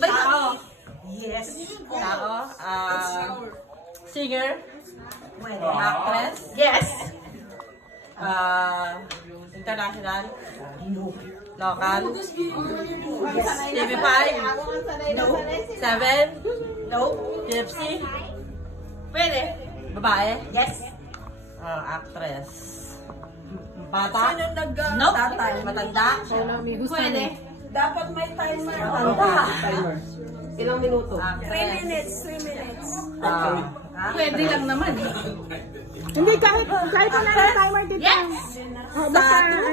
Tao. Yes. Tao. Singer. Pwede. Actress. Yes. International. Local. TV5. No. 7. No. KFC. Pwede. Babae. Yes. Actress. Bata. No. Matanda. Pwede. Dapat may timer. Timer. Ilang minuto? 3 minutes. 3 minutes. Pwede lang naman. Hindi, kahit wala na timer dito. Yes. Oh, basta ano.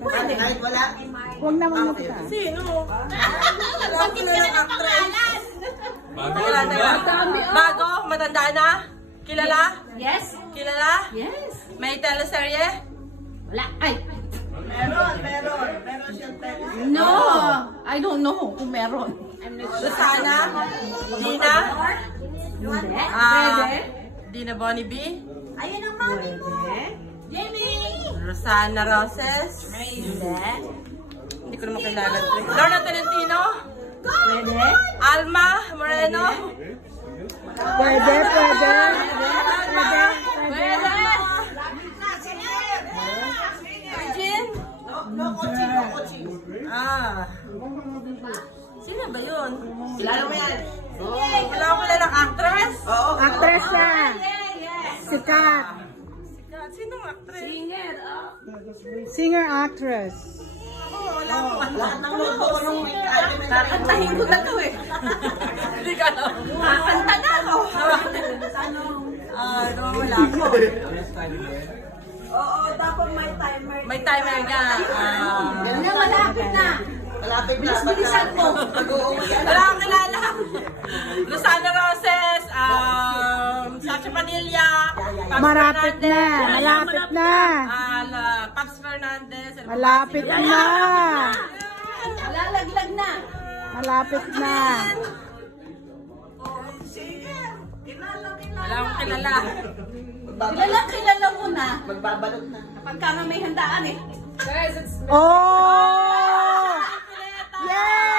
Pwede. Kahit wala. Huwag naman na kita. Sino? Bakit ka na ng pangalan? Bago? Matanda na? Kilala? Yes. Kilala? Yes. May teleserye? Wala. Ay. Meron siyang teleserye. No! I don't know kung meron. Susana? Dina? Hindi. Pwede? Dina Bonnie B? Ayun ang mami mo. Jamie. Rosana Roses? Hindi. Hindi ko naman kilala. Lorna Tolentino? Pwede. Alma Moreno? Pwede. Regine? No coaching. Sino ba yun? Kilala mo yan? Wala ko lang actress? Oo. Actress na. Sikat. Sinong actress? Singer, actress. Lahat ng luto ko nung Kakantahin ko na to eh. Hindi ka alam. kakanta na ako. Wala ko. Oo, dapat may timer. May timer ka. Malapit na. Malapit na. Bilisan mo. Wala akong kilala. Rosana Roses, Sacha Padilla, Malapit na. Paps Fernandez. Malapit na. Lalaglag na. Malapit na. Wala akong kilala. Kilala mo na. Magbabalot na. Pagka may handaan eh. Oh! Yes!